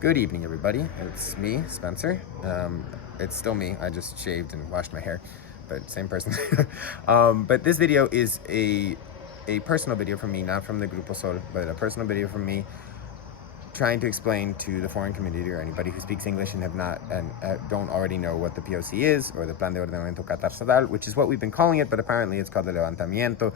Good evening, everybody. It's me, Spencer. It's still me. I just shaved and washed my hair, but same person. But this video is a personal video from me, not from the Grupo Sol, but a personal video from me trying to explain to the foreign community or anybody who speaks English and have not and don't already know what the POC is, or the Plan de Ordenamiento Catastral, which is what we've been calling it, but apparently it's called the Levantamiento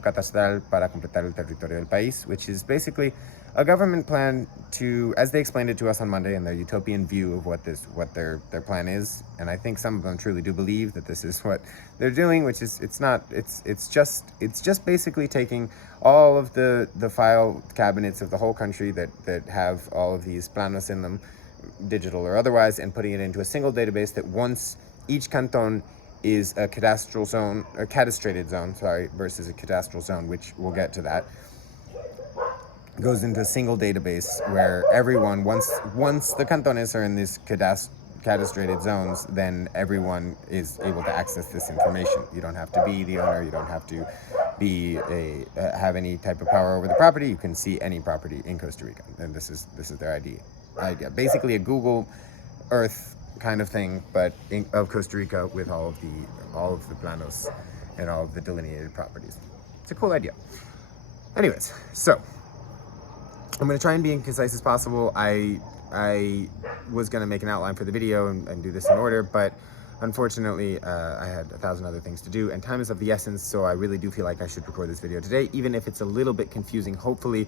Catastral para completar el territorio del país, which is basically a government plan to, as they explained it to us on Monday, in their utopian view of what their plan is. And I think some of them truly do believe that this is what they're doing, which is it's just basically taking all of the file cabinets of the whole country that have all of these planos in them, digital or otherwise, and putting it into a single database that once each canton is a cadastral zone, a cadastrated zone, versus a cadastral zone, which we'll get to that, goes into a single database where everyone, once the cantones are in these cadastrated zones, then everyone is able to access this information. You don't have to be the owner, you don't have to be have any type of power over the property. You can see any property in Costa Rica, and this is their idea. Basically a Google Earth kind of thing, but of Costa Rica, with all of the planos and all of the delineated properties. It's a cool idea. Anyways, so I'm going to try and be as concise as possible. I was going to make an outline for the video and do this in order, but unfortunately I had 1,000 other things to do, and time is of the essence, so I really do feel like I should record this video today, even if it's a little bit confusing. Hopefully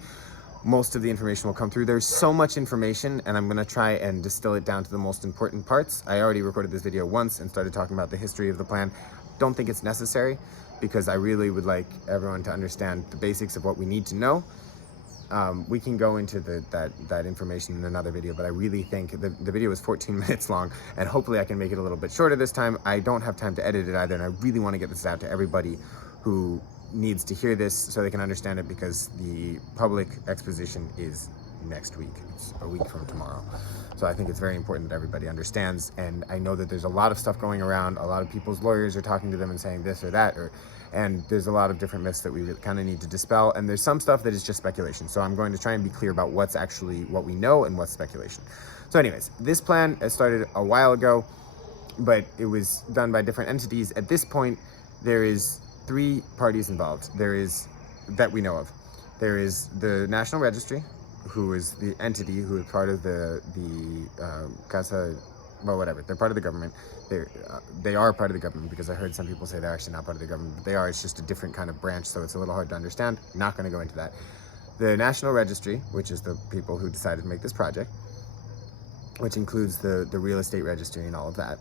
most of the information will come through. There's so much information, and I'm going to try and distill it down to the most important parts. I already recorded this video once and started talking about the history of the plan. Don't think it's necessary, because I really would like everyone to understand the basics of what we need to know. We can go into that information in another video, but I really think the video is 14 minutes long, and hopefully I can make it a little bit shorter this time. I don't have time to edit it either, and I really want to get this out to everybody who needs to hear this so they can understand it, because the public exposition is next week. It's a week from tomorrow. So I think it's very important that everybody understands, and I know that there's a lot of stuff going around. A lot of people's lawyers are talking to them and saying this or that, and there's a lot of different myths that we kind of need to dispel, and there's some stuff that is just speculation. So I'm going to try and be clear about what's actually what we know and what's speculation. So anyways, this plan started a while ago, but it was done by different entities. At this point, there is 3 parties involved. There is, that we know of. There is the National Registry, who is the entity who is part of the Casa, well, whatever. They're part of the government. They are part of the government, because I heard some people say they're actually not part of the government, but they are. It's just a different kind of branch, so it's a little hard to understand. Not going to go into that. The National Registry, which is the people who decided to make this project, which includes the real estate registry and all of that.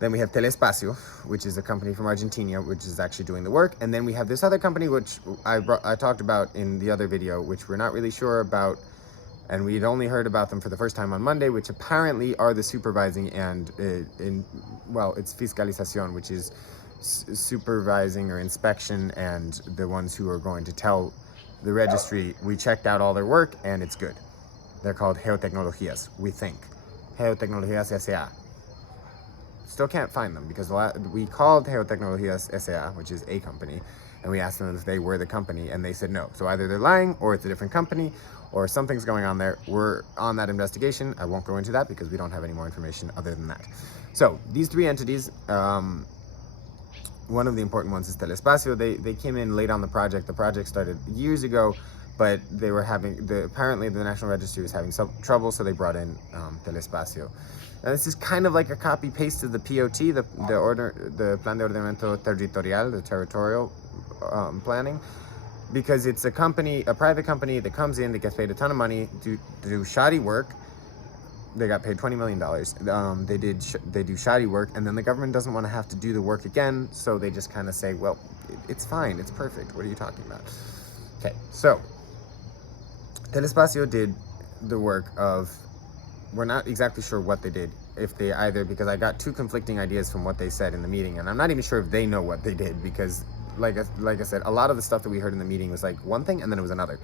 Then we have Telespacio, which is a company from Argentina, which is actually doing the work. And then we have this other company, which I talked about in the other video, which we're not really sure about. And we'd only heard about them for the first time on Monday, which apparently are the supervising and, it's fiscalización, which is supervising or inspection, and the ones who are going to tell the registry, we checked out all their work and it's good. They're called Geotecnologías, we think. Geotecnologías S.A. Still can't find them, because we called Geotecnologías S.A., which is a company, and we asked them if they were the company, and they said no. So either they're lying, or it's a different company, or something's going on there. We're on that investigation. I won't go into that because we don't have any more information other than that. So these 3 entities, one of the important ones is Telespacio. They came in late on the project. The project started years ago, but they were apparently the National Registry was having some trouble, so they brought in Telespacio. Now, this is kind of like a copy-paste of the POT, the Plan de Ordenamiento Territorial, the territorial planning, because it's a private company that comes in, that gets paid a ton of money to do shoddy work. They got paid $20 million. They do shoddy work, and then the government doesn't want to have to do the work again, so they just kind of say, well, it's fine, it's perfect. What are you talking about? Okay, so Telespacio did the work of, we're not exactly sure what they did, because I got 2 conflicting ideas from what they said in the meeting, and I'm not even sure if they know what they did, because like I said, a lot of the stuff that we heard in the meeting was like one thing and then it was another.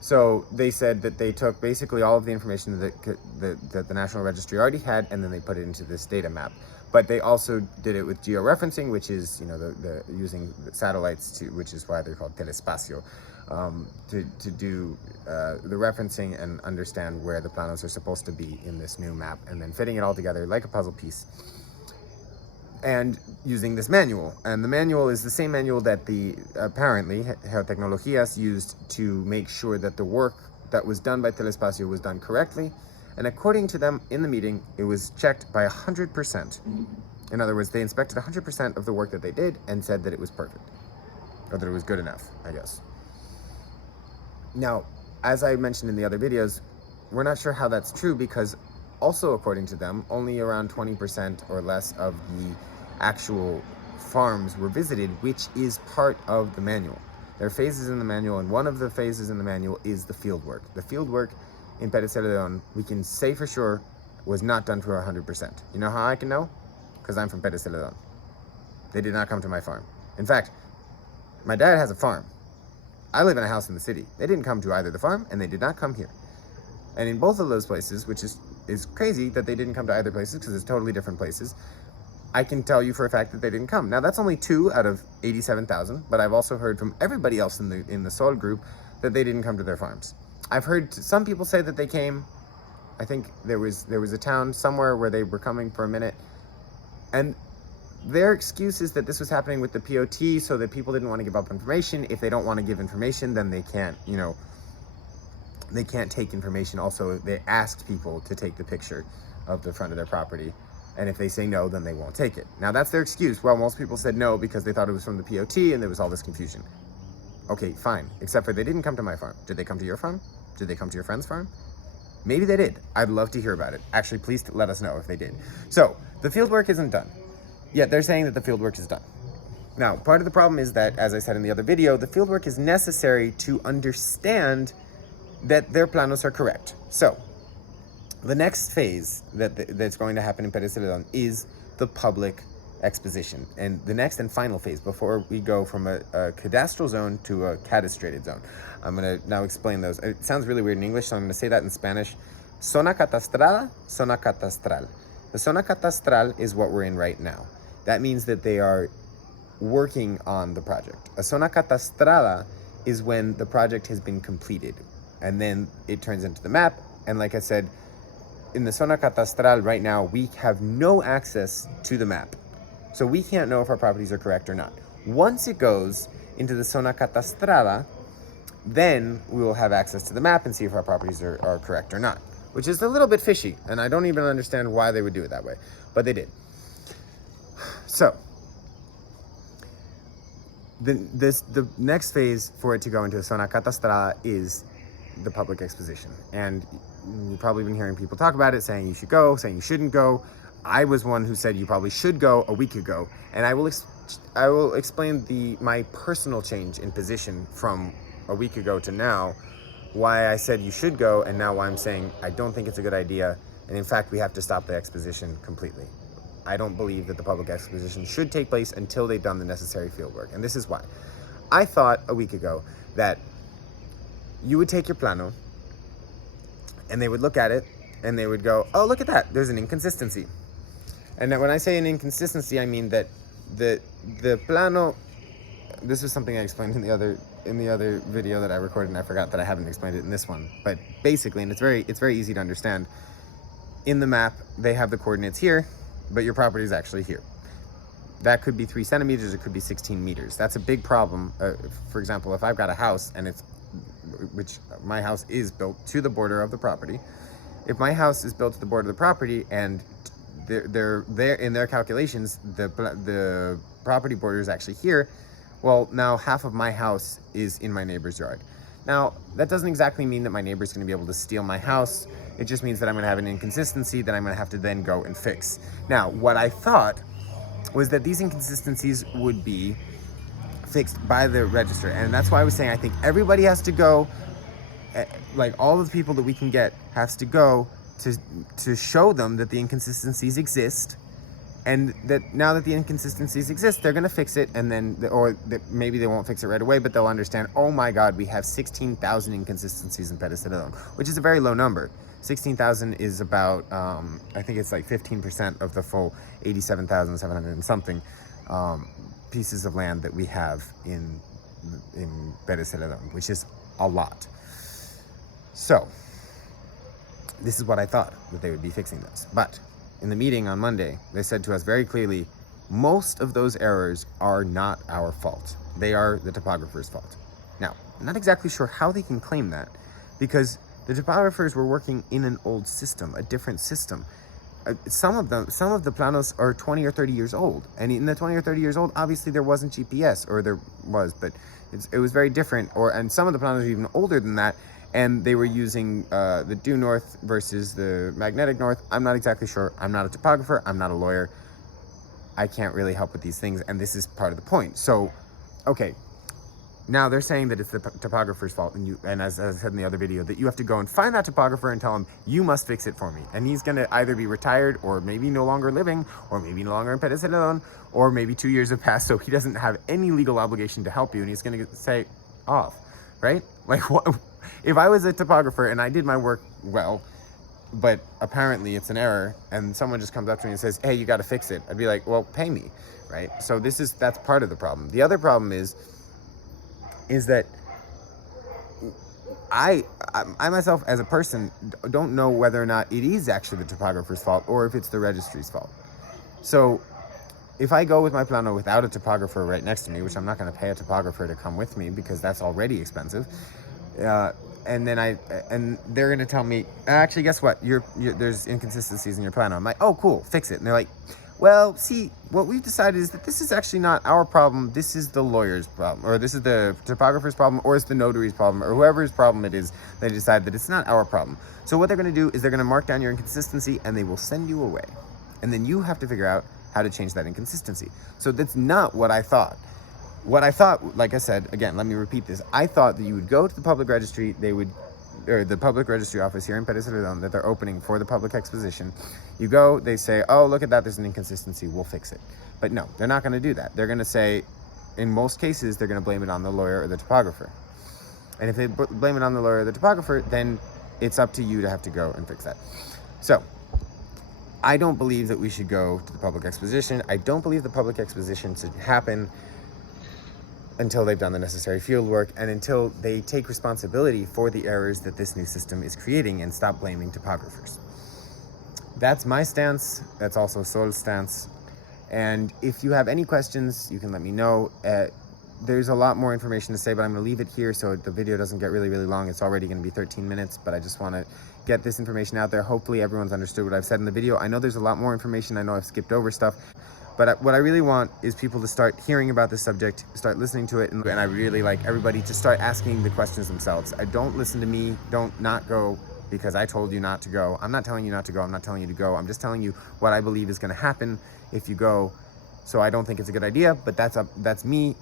So they said that they took basically all of the information that the National Registry already had, and then they put it into this data map. But they also did it with georeferencing, which is, the using satellites which is why they're called Telespacio. to do the referencing and understand where the planos are supposed to be in this new map, and then fitting it all together like a puzzle piece, and using this manual. And the manual is the same manual that the apparently Geotecnologías used to make sure that the work that was done by Telespacio was done correctly. And according to them in the meeting, it was checked by 100%. In other words, they inspected 100% of the work that they did and said that it was perfect, or that it was good enough, I guess. Now, as I mentioned in the other videos, we're not sure how that's true, because also according to them, only around 20% or less of the actual farms were visited, which is part of the manual. There are phases in the manual, and one of the phases in the manual is the field work. The field work in Pérez de León, we can say for sure, was not done to 100%. You know how I can know? Because I'm from Pérez de León. They did not come to my farm. In fact, my dad has a farm. I live in a house in the city. They didn't come to either the farm, and they did not come here. And in both of those places, which is crazy that they didn't come to either places, because it's totally different places, I can tell you for a fact that they didn't come. Now, that's only 2 out of 87,000, but I've also heard from everybody else in the Sol group that they didn't come to their farms. I've heard some people say that they came. I think there was a town somewhere where they were coming for a minute, and their excuse is that this was happening with the POT, so that people didn't want to give up information. If they don't want to give information, then they can't, they can't take information. Also, they asked people to take the picture of the front of their property, and if they say no, then they won't take it. Now, that's their excuse. Well, most people said no because they thought it was from the POT, and there was all this confusion. Okay, fine, except for they didn't come to my farm. Did they come to your farm? Did they come to your friend's farm? Maybe they did. I'd love to hear about it. Actually, please let us know if they did. So, the field work isn't done. Yet they're saying that the field work is done. Now, part of the problem is that, as I said in the other video, the field work is necessary to understand that their planos are correct. So, the next phase that's going to happen in Pérez de León is the public exposition. And the next and final phase, before we go from a cadastral zone to a cadastrated zone. I'm going to now explain those. It sounds really weird in English, so I'm going to say that in Spanish. Zona catastrada, zona catastral. The zona catastral is what we're in right now. That means that they are working on the project. A zona catastrada is when the project has been completed, and then it turns into the map. And like I said, in the zona catastral right now, we have no access to the map. So we can't know if our properties are correct or not. Once it goes into the zona catastrada, then we will have access to the map and see if our properties are correct or not, which is a little bit fishy, and I don't even understand why they would do it that way, but they did. So, the next phase for it to go into zona catastrada is the public exposition. And you've probably been hearing people talk about it, saying you should go, saying you shouldn't go. I was one who said you probably should go a week ago, and I will explain my personal change in position from a week ago to now, why I said you should go, and now why I'm saying I don't think it's a good idea, and in fact we have to stop the exposition completely. I don't believe that the public exposition should take place until they've done the necessary field work, and this is why. I thought a week ago that you would take your plano, and they would look at it, and they would go, oh, look at that, there's an inconsistency. And when I say an inconsistency, I mean that the plano, this is something I explained in the other video that I recorded, and I forgot that I haven't explained it in this one. But basically, and it's very easy to understand, in the map, they have the coordinates here, but your property is actually here. That could be 3 centimeters, it could be 16 meters. That's a big problem. For example, if I've got a house, and my house is built to the border of the property. If my house is built to the border of the property, and they're in their calculations, the property border is actually here, well, now half of my house is in my neighbor's yard. Now, that doesn't exactly mean that my neighbor's going to be able to steal my house. It just means that I'm going to have an inconsistency that I'm going to have to then go and fix. Now, what I thought was that these inconsistencies would be fixed by the register, and that's why I was saying I think everybody has to go, like all of the people that we can get has to go to show them that the inconsistencies exist, and that now that the inconsistencies exist, they're going to fix it, and then, maybe they won't fix it right away, but they'll understand, oh my God, we have 16,000 inconsistencies in Pérez de León, which is a very low number. 16,000 is about, I think it's like 15% of the full 87,700 and something pieces of land that we have in in Pérez Celedón, which is a lot. So this is what I thought, that they would be fixing this. But in the meeting on Monday, they said to us very clearly, most of those errors are not our fault. They are the topographer's fault. Now, I'm not exactly sure how they can claim that, because the topographers were working in an old system, a different system. Some of the planos are 20 or 30 years old. And in the 20 or 30 years old, obviously there wasn't GPS, or there was, but it was very different. And some of the planos are even older than that. And they were using the due north versus the magnetic north. I'm not exactly sure. I'm not a topographer. I'm not a lawyer. I can't really help with these things. And this is part of the point. So, okay. Now they're saying that it's the topographer's fault, and as I said in the other video, that you have to go and find that topographer and tell him, you must fix it for me. And he's gonna either be retired, or maybe no longer living, or maybe no longer in Pérez Celedón, or maybe 2 years have passed, so he doesn't have any legal obligation to help you, and he's gonna say, off, right? Like, what? If I was a topographer and I did my work well, but apparently it's an error, and someone just comes up to me and says, hey, you gotta fix it, I'd be like, well, pay me, right? So that's part of the problem. The other problem is that I myself as a person don't know whether or not it is actually the topographer's fault or if it's the registry's fault. So if I go with my plano without a topographer right next to me, which I'm not going to pay a topographer to come with me because that's already expensive, and they're going to tell me, actually, guess what? There's inconsistencies in your plano. I'm like, oh, cool, fix it. And they're like, well, see, what we've decided is that this is actually not our problem. This is the lawyer's problem, or this is the topographer's problem, or it's the notary's problem, or whoever's problem it is. They decide that it's not our problem. So what they're going to do is they're going to mark down your inconsistency, and they will send you away. And then you have to figure out how to change that inconsistency. So that's not what I thought. What I thought, like I said, again, let me repeat this. I thought that you would go to the public registry, or the public registry office here in Pérez Celedón that they're opening for the public exposition. You go, they say, oh, look at that, there's an inconsistency, we'll fix it. But no, they're not going to do that. They're going to say, in most cases, they're going to blame it on the lawyer or the topographer. And if they blame it on the lawyer or the topographer, then it's up to you to have to go and fix that. So I don't believe that we should go to the public exposition. I don't believe the public exposition should happen until they've done the necessary field work and until they take responsibility for the errors that this new system is creating and stop blaming topographers. That's my stance. That's also Sol's stance. And if you have any questions, you can let me know. There's a lot more information to say, but I'm going to leave it here so the video doesn't get really, really long. It's already going to be 13 minutes, but I just want to get this information out there. Hopefully everyone's understood what I've said in the video. I know there's a lot more information. I know I've skipped over stuff. But what I really want is people to start hearing about this subject, start listening to it, and I really like everybody to start asking the questions themselves. Don't listen to me. Don't not go because I told you not to go. I'm not telling you not to go. I'm not telling you to go. I'm just telling you what I believe is going to happen if you go. So I don't think it's a good idea, but that's me.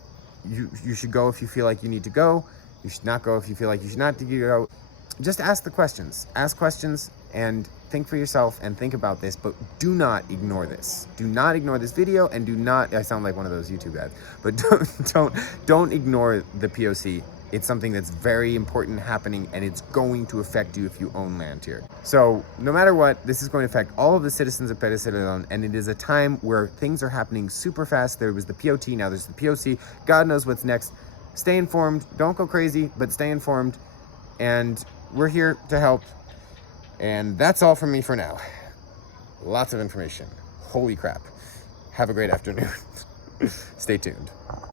You should go if you feel like you need to go. You should not go if you feel like you should not go. Just ask the questions. Ask questions and think for yourself and think about this, but do not ignore this. Do not ignore this video, and do not, I sound like one of those YouTube ads, but don't ignore the POC. It's something that's very important happening, and it's going to affect you if you own land here. So no matter what, this is going to affect all of the citizens of Pérez Celedón, and it is a time where things are happening super fast. There was the POT, now there's the POC. God knows what's next. Stay informed. Don't go crazy, but stay informed. And we're here to help. And that's all from me for now. Lots of information. Holy crap. Have a great afternoon. Stay tuned.